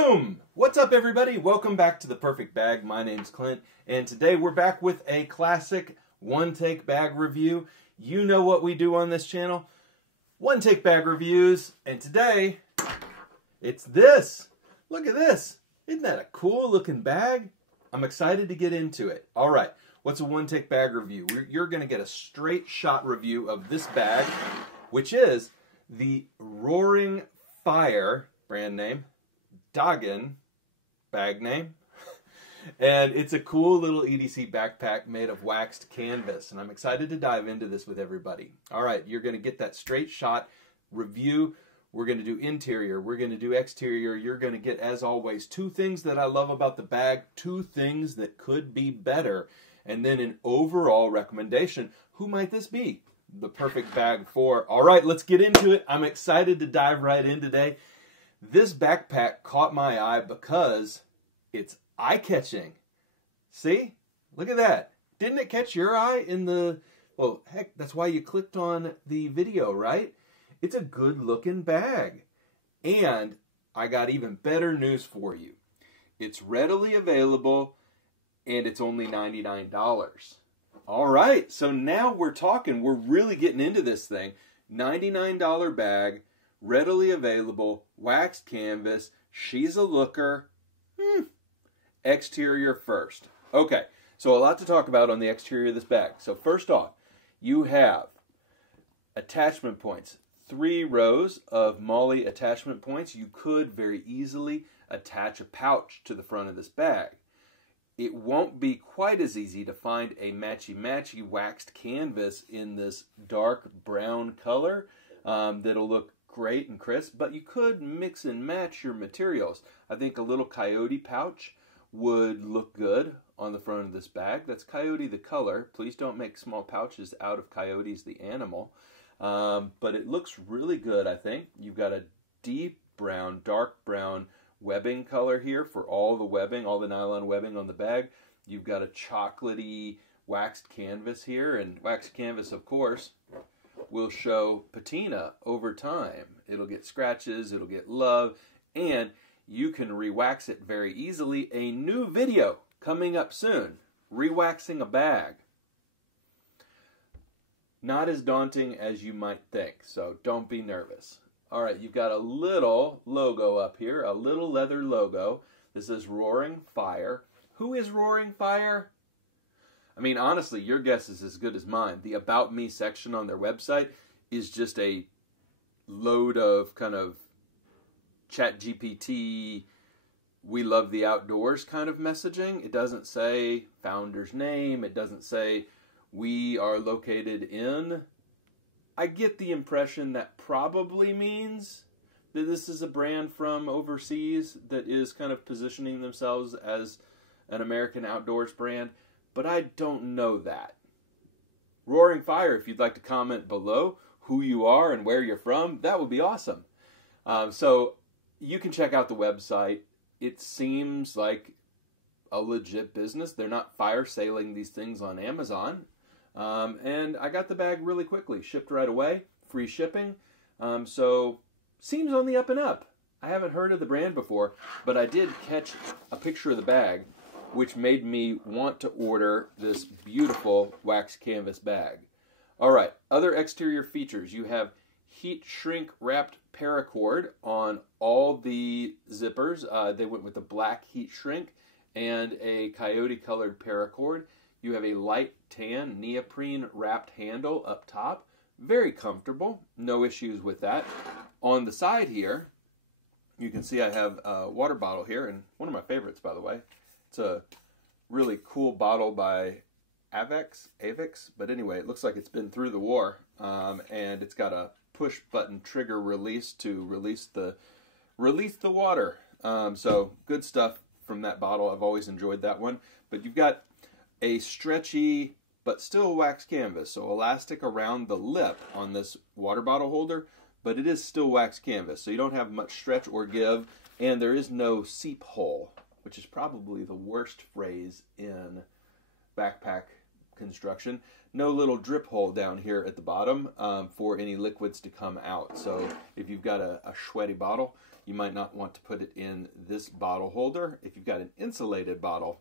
Boom! What's up, everybody? Welcome back to The Perfect Bag. My name's Clint, and today we're back with a classic one-take bag review. You know what we do on this channel. One-take bag reviews, and today, it's this. Look at this. Isn't that a cool-looking bag? I'm excited to get into it. All right, what's a one-take bag review? You're going to get a straight-shot review of this bag, which is the Roaring Fire brand name, Dagen bag name, and it's a cool little EDC backpack made of waxed canvas, and I'm excited to dive into this with everybody. All right, you're going to get that straight shot review. We're going to do interior, we're going to do exterior. You're going to get, as always, two things that I love about the bag, two things that could be better, and then an overall recommendation. Who might this be the perfect bag for? All right, let's get into it. I'm excited to dive right in today. This backpack caught my eye because it's eye-catching. See? Look at that. Didn't it catch your eye in the... Well, heck, that's why you clicked on the video, right? It's a good-looking bag. And I got even better news for you. It's readily available, and it's only $99. All right, so now we're talking. We're really getting into this thing. $99 bag. Readily available, waxed canvas, she's a looker. Exterior first. Okay, so a lot to talk about on the exterior of this bag. So first off, you have attachment points. 3 rows of MOLLE attachment points. You could very easily attach a pouch to the front of this bag. It won't be quite as easy to find a matchy-matchy waxed canvas in this dark brown color that'll look great and crisp, but you could mix and match your materials. I think a little coyote pouch would look good on the front of this bag. That's coyote the color. Please don't make small pouches out of coyotes the animal. But it looks really good, I think. You've got a deep brown, dark brown webbing color here for all the webbing, all the nylon webbing on the bag. You've got a chocolatey waxed canvas here, and waxed canvas, of course, will show patina over time. It'll get scratches, it'll get love, and you can re-wax it very easily. A new video coming up soon, re-waxing a bag. Not as daunting as you might think, so don't be nervous. All right, you've got a little logo up here, a little leather logo. This is Roaring Fire. Who is Roaring Fire? I mean, honestly, your guess is as good as mine. The About Me section on their website is just a load of kind of ChatGPT, we love the outdoors kind of messaging. It doesn't say founder's name. It doesn't say we are located in. I get the impression that probably means that this is a brand from overseas that is kind of positioning themselves as an American outdoors brand. But I don't know that. Roaring Fire, if you'd like to comment below who you are and where you're from, that would be awesome. So you can check out the website. It seems like a legit business. They're not fire sailing these things on Amazon. And I got the bag really quickly, shipped right away, free shipping. So seems on the up and up. I haven't heard of the brand before, but I did catch a picture of the bag, which made me want to order this beautiful wax canvas bag. All right, other exterior features. You have heat shrink wrapped paracord on all the zippers. They went with the black heat shrink and a coyote colored paracord. You have a light tan neoprene wrapped handle up top. Very comfortable, no issues with that. On the side here, you can see I have a water bottle here, and one of my favorites, by the way. It's a really cool bottle by Avex, but anyway, it looks like it's been through the war, and it's got a push button trigger release to release the water. So good stuff from that bottle. I've always enjoyed that one. But you've got a stretchy but still wax canvas, so elastic around the lip on this water bottle holder, but it is still wax canvas, so you don't have much stretch or give, and there is no seep hole, which is probably the worst phrase in backpack construction. no little drip hole down here at the bottom for any liquids to come out. So if you've got a sweaty bottle, you might not want to put it in this bottle holder. If you've got an insulated bottle,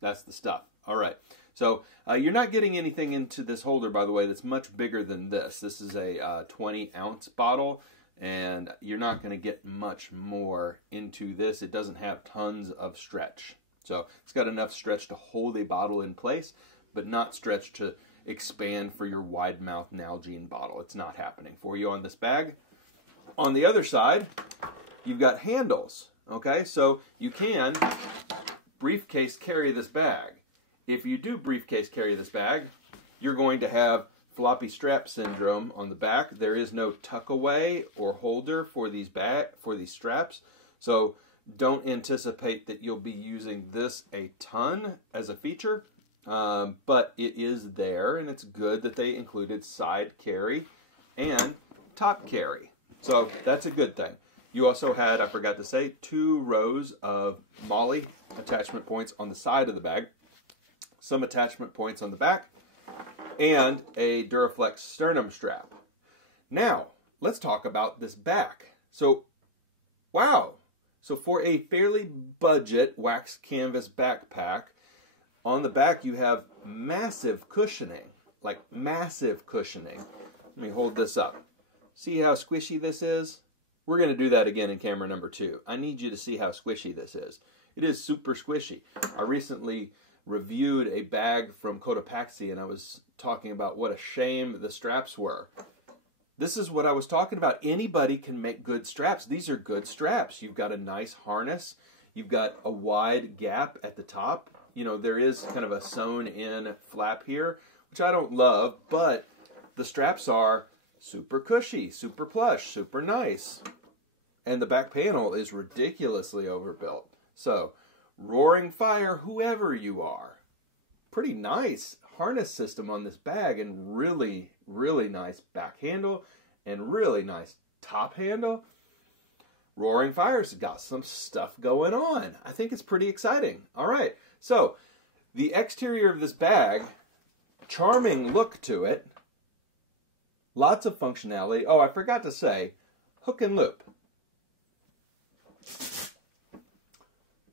that's the stuff. All right. So you're not getting anything into this holder, by the way, that's much bigger than this. This is a 20-ounce bottle, and you're not going to get much more into this. It doesn't have tons of stretch. So it's got enough stretch to hold a bottle in place, but not stretch to expand for your wide mouth Nalgene bottle. It's not happening for you on this bag. On the other side, you've got handles. Okay, so you can briefcase carry this bag. If you do briefcase carry this bag, you're going to have floppy strap syndrome on the back. There is no tuck away or holder for these straps. So don't anticipate that you'll be using this a ton as a feature, but it is there, and it's good that they included side carry and top carry. So that's a good thing. You also had, I forgot to say, 2 rows of MOLLE attachment points on the side of the bag, some attachment points on the back, and a Duraflex sternum strap. Now, let's talk about this back. So, wow. So for a fairly budget wax canvas backpack, on the back you have massive cushioning, like massive cushioning. Let me hold this up. See how squishy this is? We're going to do that again in camera number 2. I need you to see how squishy this is. It is super squishy. I recently reviewed a bag from Cotopaxi, and I was talking about what a shame the straps were. This is what I was talking about. Anybody can make good straps. These are good straps. You've got a nice harness. You've got a wide gap at the top. You know, there is kind of a sewn-in flap here, which I don't love, but the straps are super cushy, super plush, super nice. And the back panel is ridiculously overbuilt. So, roaring fire, whoever you are. Pretty nice harness system on this bag, and really, really nice back handle and really nice top handle. Roaring Fire's got some stuff going on. I think it's pretty exciting. All right, so the exterior of this bag, charming look to it, lots of functionality. Oh, I forgot to say, hook and loop.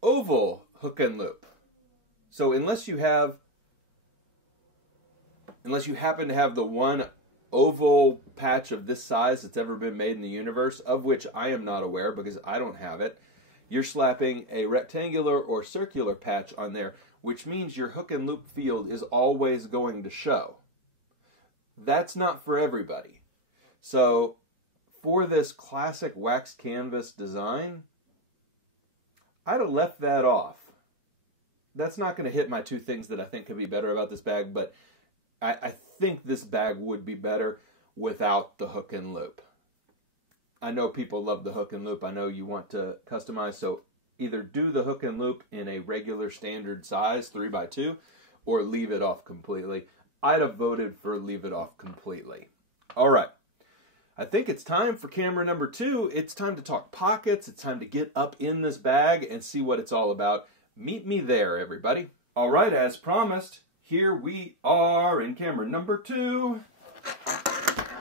Oval hook and loop. So unless you happen to have the one oval patch of this size that's ever been made in the universe, of which I am not aware because I don't have it, you're slapping a rectangular or circular patch on there, which means your hook and loop field is always going to show. That's not for everybody. So for this classic wax canvas design, I'd have left that off. That's not going to hit my 2 things that I think could be better about this bag, but I think this bag would be better without the hook and loop. I know people love the hook and loop. I know you want to customize, so either do the hook and loop in a regular standard size, 3x2, or leave it off completely. I'd have voted for leave it off completely. All right. I think it's time for camera number 2. It's time to talk pockets. It's time to get up in this bag and see what it's all about. Meet me there, everybody. All right, as promised, here we are in camera number 2.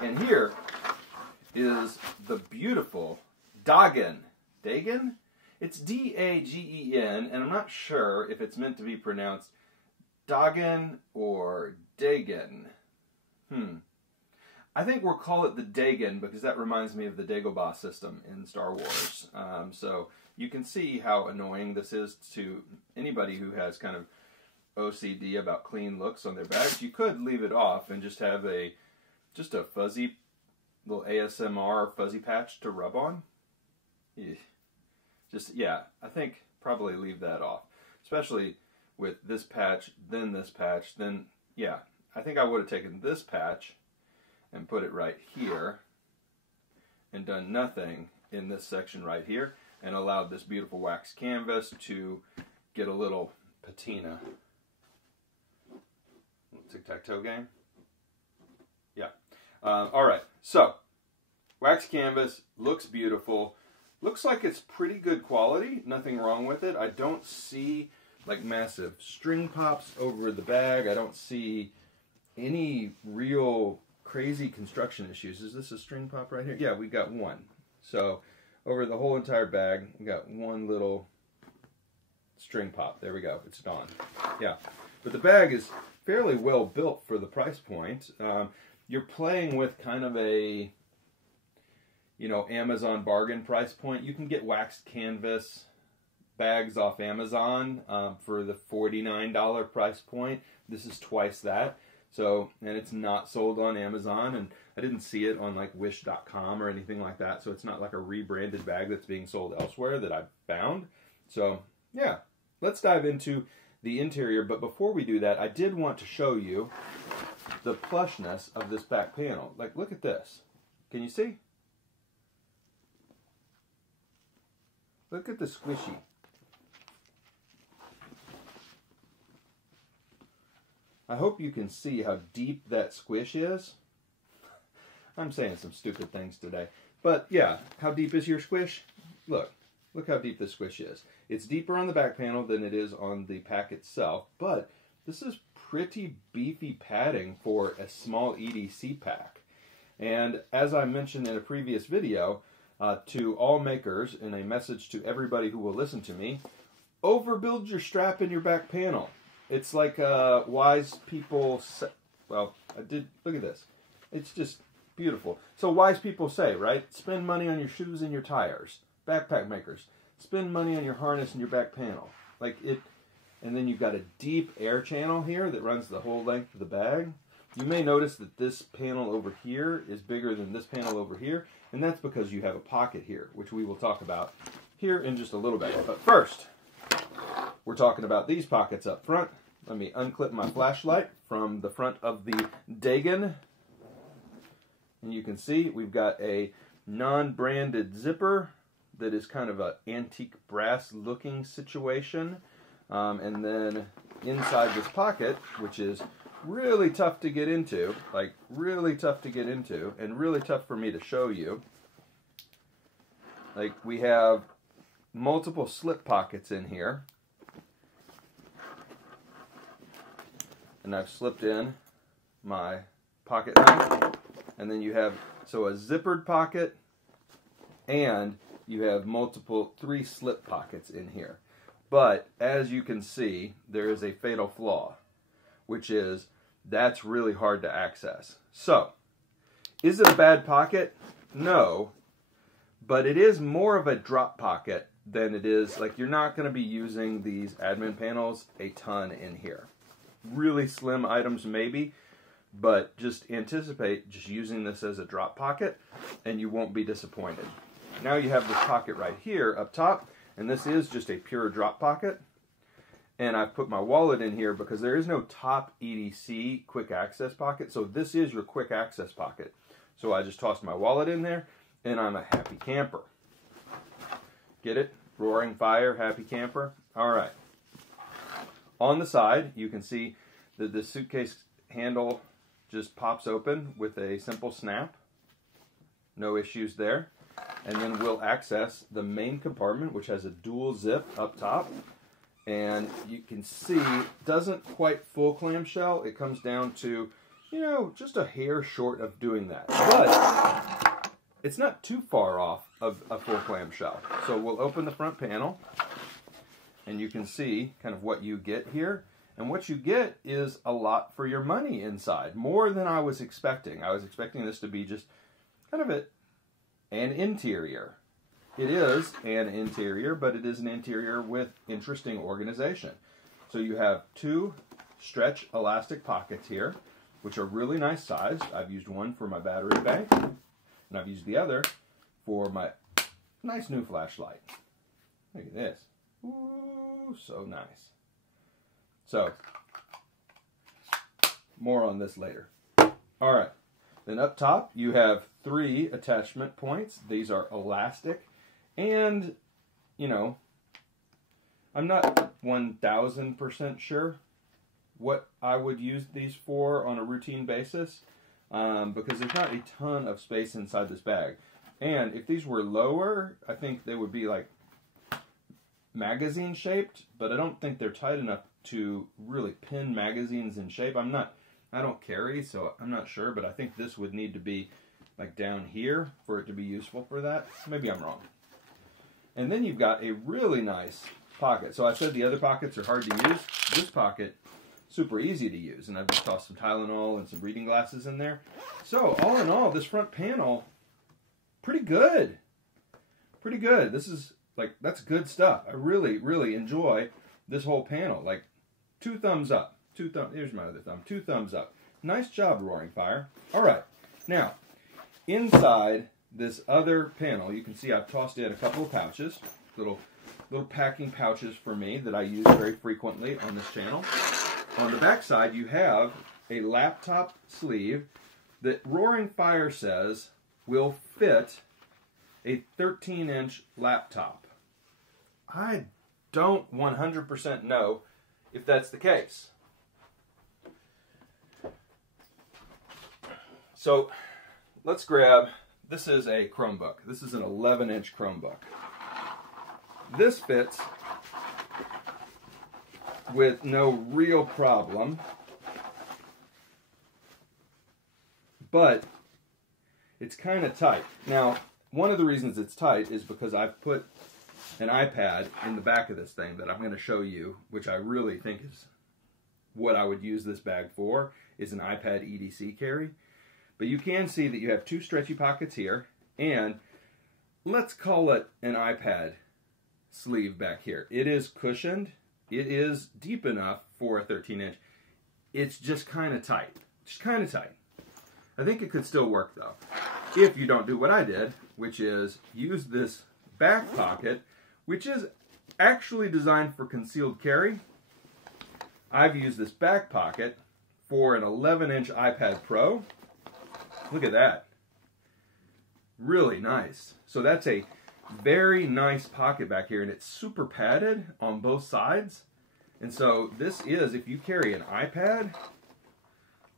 And here is the beautiful Dagen. Dagen? It's D-A-G-E-N, and I'm not sure if it's meant to be pronounced Dagen or Dagen. I think we'll call it the Dagen because that reminds me of the Dagobah system in Star Wars. So you can see how annoying this is to anybody who has kind of OCD about clean looks on their bags. You could leave it off and just have a fuzzy little ASMR fuzzy patch to rub on. Yeah, I think probably leave that off. Especially with this patch, then, yeah. I think I would have taken this patch and put it right here and done nothing in this section right here and allowed this beautiful wax canvas to get a little patina. Tic-tac-toe game? Yeah. All right, so wax canvas looks beautiful. Looks like it's pretty good quality. Nothing wrong with it. I don't see like massive string pops over the bag. I don't see any real crazy construction issues. Is this a string pop right here? Yeah, we got one. So over the whole entire bag, we got one little string pop. There we go. It's gone. Yeah, but the bag is fairly well built for the price point. You're playing with kind of a, you know, Amazon bargain price point. You can get waxed canvas bags off Amazon for the $49 price point. This is twice that. So, and it's not sold on Amazon, and I didn't see it on like wish.com or anything like that. So it's not like a rebranded bag that's being sold elsewhere that I found. So yeah, let's dive into the interior. But before we do that, I did want to show you the plushness of this back panel. Like, look at this. Can you see? Look at the squishy. I hope you can see how deep that squish is. I'm saying some stupid things today. But yeah, how deep is your squish? Look how deep this squish is. It's deeper on the back panel than it is on the pack itself, but this is pretty beefy padding for a small EDC pack. And as I mentioned in a previous video, to all makers, and a message to everybody who will listen to me, overbuild your strap in your back panel. It's like wise people say, well, look at this. It's just beautiful. So wise people say, right? Spend money on your shoes and your tires. Backpack makers, spend money on your harness and your back panel. Like it, and then you've got a deep air channel here that runs the whole length of the bag. You may notice that this panel over here is bigger than this panel over here, and that's because you have a pocket here, which we will talk about here in just a little bit. But first, we're talking about these pockets up front. Let me unclip my flashlight from the front of the Dagen. And you can see we've got a non-branded zipper that is kind of an antique brass looking situation. And then inside this pocket, which is really tough to get into, like really tough to get into, and really tough for me to show you. Like we have multiple slip pockets in here. And I've slipped in my pocket knife. And then you have, so a zippered pocket, and you have three slip pockets in here. But as you can see, there is a fatal flaw, which is that's really hard to access. So, is it a bad pocket? No, but it is more of a drop pocket than it is, like you're not going to be using these admin panels a ton in here. Really slim items maybe, but just anticipate just using this as a drop pocket and you won't be disappointed. Now you have this pocket right here up top, and this is just a pure drop pocket. And I've put my wallet in here because there is no top EDC quick access pocket, so this is your quick access pocket. So I just tossed my wallet in there, and I'm a happy camper. Get it? Roaring fire, happy camper. All right. On the side, you can see that the suitcase handle just pops open with a simple snap. No issues there. And then we'll access the main compartment, which has a dual zip up top. And you can see, it doesn't quite full clamshell. It comes down to, you know, just a hair short of doing that. But it's not too far off of a full clamshell. So we'll open the front panel. And you can see kind of what you get here. And what you get is a lot for your money inside. More than I was expecting. I was expecting this to be just kind of an interior. It is an interior, but it is an interior with interesting organization. So you have two stretch elastic pockets here, which are really nice sized. I've used one for my battery bank, and I've used the other for my nice new flashlight. Look at this. Ooh, so nice. So, more on this later. All right. Then up top, you have 3 attachment points. These are elastic. And, you know, I'm not 1000% sure what I would use these for on a routine basis because there's not a ton of space inside this bag. And if these were lower, I think they would be like magazine shaped, but I don't think they're tight enough to really pin magazines in shape. I'm not I don't carry, so I'm not sure, but I think this would need to be like down here for it to be useful for that. Maybe I'm wrong. And then you've got a really nice pocket. So I said the other pockets are hard to use. This pocket, super easy to use. And I've just tossed some Tylenol and some reading glasses in there. So all in all, this front panel, pretty good. Pretty good. This is like, that's good stuff. I really, really enjoy this whole panel. Like, 2 thumbs up. Here's my other thumb. 2 thumbs up. Nice job, Roaring Fire. All right. Now, inside this other panel, you can see I've tossed in a couple of pouches, little packing pouches for me that I use very frequently on this channel. On the back side, you have a laptop sleeve that Roaring Fire says will fit a 13-inch laptop. I don't 100% know if that's the case. So let's grab, this is a Chromebook. This is an 11-inch Chromebook. This fits with no real problem, but it's kind of tight. Now, one of the reasons it's tight is because I've put an iPad in the back of this thing that I'm going to show you, which I really think is what I would use this bag for, is an iPad EDC carry. But you can see that you have 2 stretchy pockets here, and let's call it an iPad sleeve back here. It is cushioned. It is deep enough for a 13-inch. It's just kind of tight. Just kind of tight. I think it could still work, though, if you don't do what I did, which is use this back pocket, which is actually designed for concealed carry. I've used this back pocket for an 11-inch iPad Pro. Look at that. Really nice. So that's a very nice pocket back here, and it's super padded on both sides. And so this is, if you carry an iPad,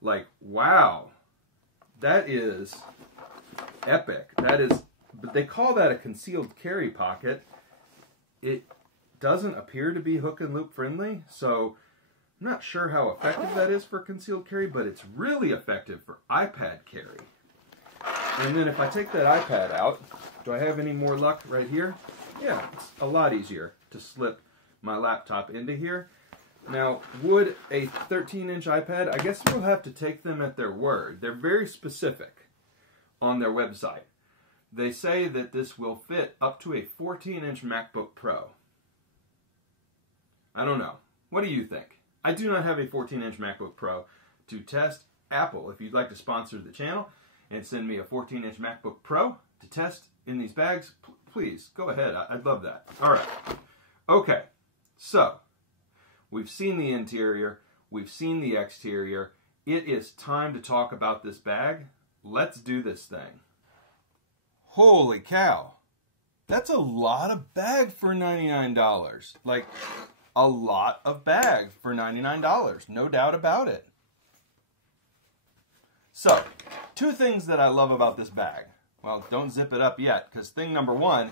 like, wow, that is epic. That is, but they call that a concealed carry pocket. It doesn't appear to be hook and loop friendly, so I'm not sure how effective that is for concealed carry, but it's really effective for iPad carry. And then if I take that iPad out, do I have any more luck right here? Yeah, it's a lot easier to slip my laptop into here. Now, would a 13-inch iPad, I guess we'll have to take them at their word. They're very specific on their website. They say that this will fit up to a 14-inch MacBook Pro. I don't know. What do you think? I do not have a 14-inch MacBook Pro to test. Apple, if you'd like to sponsor the channel and send me a 14-inch MacBook Pro to test in these bags, please, go ahead. I'd love that. All right. Okay. So, we've seen the interior. We've seen the exterior. It is time to talk about this bag. Let's do this thing. Holy cow. That's a lot of bag for $99. Like, a lot of bag for $99. No doubt about it. So, 2 things that I love about this bag. Well, don't zip it up yet, because thing number 1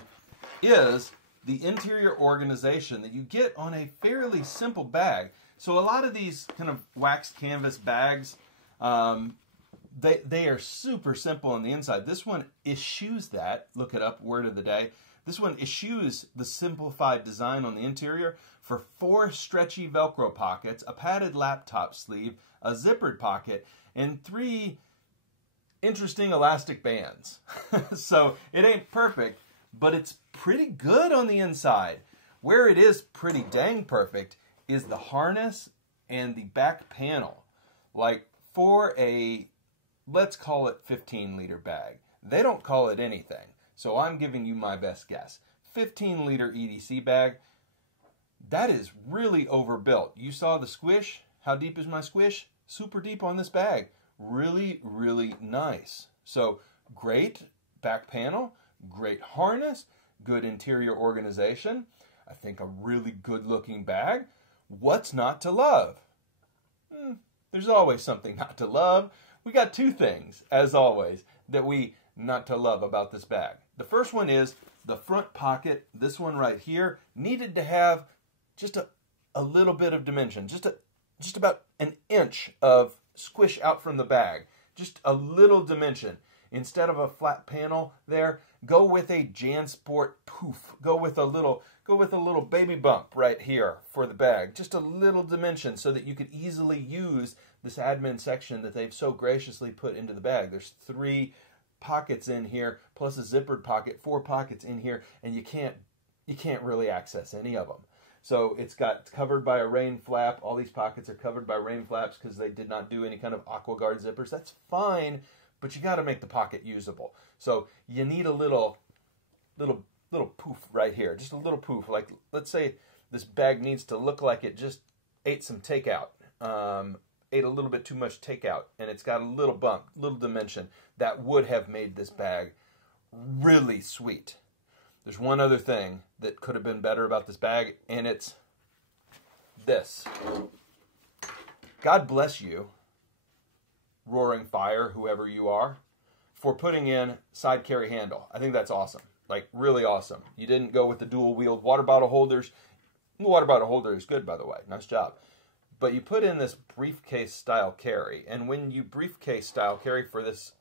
is the interior organization that you get on a fairly simple bag. So a lot of these kind of waxed canvas bags, they are super simple on the inside. This one eschews that. Look it up, word of the day. This one eschews the simplified design on the interior for 4 stretchy Velcro pockets, a padded laptop sleeve, a zippered pocket, and 3 interesting elastic bands. So it ain't perfect, but it's pretty good on the inside. Where it is pretty dang perfect is the harness and the back panel. Like, for a, let's call it 15-liter bag. They don't call it anything, so I'm giving you my best guess. 15-liter EDC bag, that is really overbuilt. You saw the squish. How deep is my squish? Super deep on this bag. Really, really nice. So, great back panel, great harness, good interior organization. I think a really good-looking bag. What's not to love? There's always something not to love. We got 2 things, as always, that we not to love about this bag. The first one is the front pocket. This one right here needed to have just a little bit of dimension, just about an inch of squish out from the bag. Just a little dimension. Instead of a flat panel there, go with a JanSport poof. Go with a little baby bump right here for the bag. Just a little dimension so that you could easily use this admin section that they've so graciously put into the bag. There's 3 pockets in here plus a zippered pocket, 4 pockets in here, and you can't really access any of them. So it's covered by a rain flap. All these pockets are covered by rain flaps because they did not do any kind of AquaGuard zippers. That's fine, but you got to make the pocket usable. So you need a little poof right here, just a little poof. Like, let's say this bag needs to look like it just ate some takeout, ate a little bit too much takeout, and it's got a little bump, little dimension. That would have made this bag really sweet. There's one other thing that could have been better about this bag, and it's this. God bless you, Roaring Fire, whoever you are, for putting in side carry handle. I think that's awesome. Like, really awesome. You didn't go with the dual-wheeled water bottle holders. The water bottle holder is good, by the way. Nice job. But you put in this briefcase-style carry, and when you briefcase-style carry for this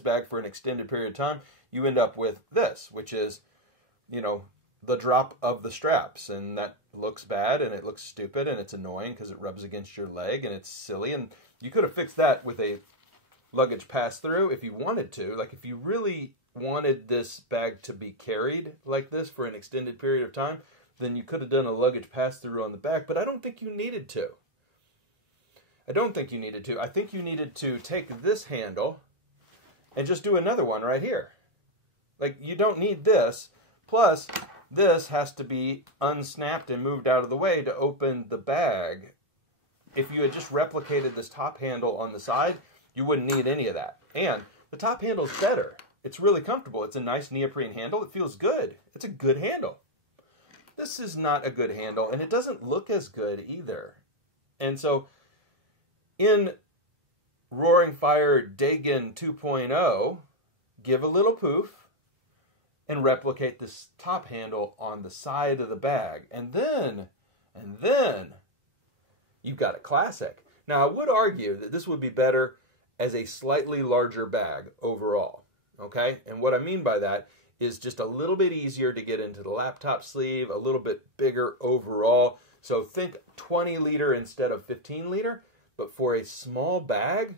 bag for an extended period of time, you end up with this, which is, you know, the drop of the straps, and that looks bad, and it looks stupid, and it's annoying because it rubs against your leg, and it's silly, and you could have fixed that with a luggage pass-through if you wanted to. Like, if you really wanted this bag to be carried like this for an extended period of time, then you could have done a luggage pass-through on the back, but I don't think you needed to. I don't think you needed to. I think you needed to take this handle and just do another one right here. Like, you don't need this. Plus, this has to be unsnapped and moved out of the way to open the bag. If you had just replicated this top handle on the side, you wouldn't need any of that. And the top handle's better. It's really comfortable. It's a nice neoprene handle. It feels good. It's a good handle. This is not a good handle, and it doesn't look as good either. And so, in Roaring Fire Dagen 2.0, give a little poof and replicate this top handle on the side of the bag. And then you've got a classic. Now, I would argue that this would be better as a slightly larger bag overall. Okay? And what I mean by that is just a little bit easier to get into the laptop sleeve, a little bit bigger overall. So think 20 liter instead of 15 liter, but for a small bag,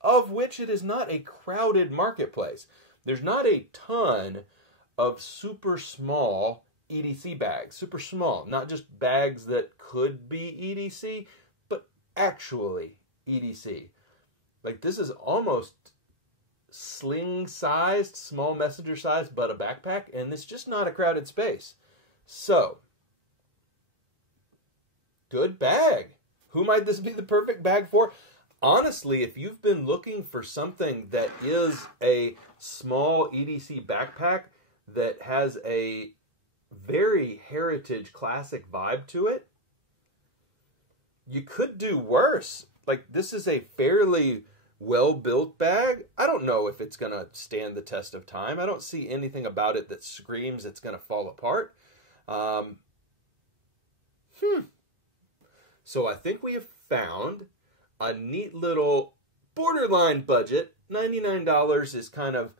of which it is not a crowded marketplace. There's not a ton of super small EDC bags, super small, not just bags that could be EDC, but actually EDC. Like, this is almost Sling sized, small messenger size, but a backpack, and it's just not a crowded space. So, good bag. Who might this be the perfect bag for? Honestly, if you've been looking for something that is a small EDC backpack that has a very heritage classic vibe to it, you could do worse. Like, this is a fairly well-built bag. I don't know if it's going to stand the test of time. I don't see anything about it that screams it's going to fall apart. So I think we have found a neat little borderline budget. $99 is kind of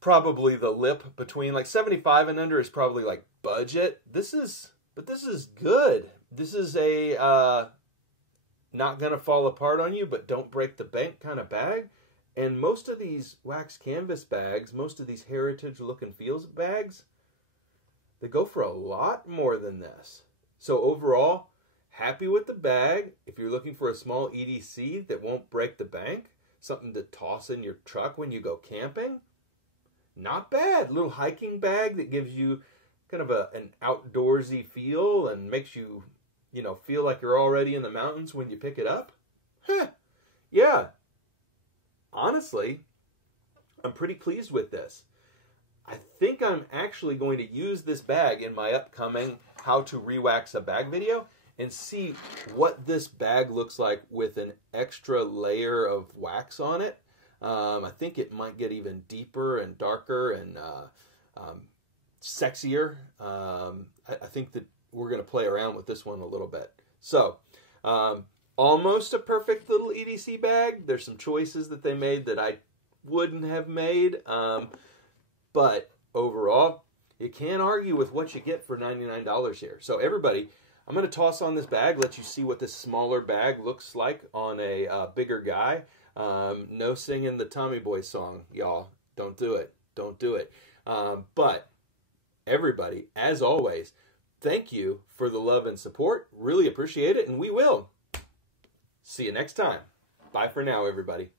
probably the lip between, like, 75 and under is probably like budget. This is good. This is a not gonna fall apart on you, but don't break the bank kind of bag. And most of these wax canvas bags, most of these heritage look and feels bags, they go for a lot more than this. So overall, happy with the bag. If you're looking for a small EDC that won't break the bank, something to toss in your truck when you go camping, not bad. Little hiking bag that gives you kind of an outdoorsy feel and makes you, you know, feel like you're already in the mountains when you pick it up. Yeah. Honestly, I'm pretty pleased with this. I think I'm actually going to use this bag in my upcoming how to rewax a bag video and see what this bag looks like with an extra layer of wax on it. I think it might get even deeper and darker and sexier. I think that we're going to play around with this one a little bit. So, almost a perfect little EDC bag. There's some choices that they made that I wouldn't have made. But overall, you can't argue with what you get for $99 here. So everybody, I'm going to toss on this bag, let you see what this smaller bag looks like on a bigger guy. No singing the Tommy Boy song, y'all. Don't do it. Don't do it. But everybody, as always, thank you for the love and support. Really appreciate it, and we will see you next time. Bye for now, everybody.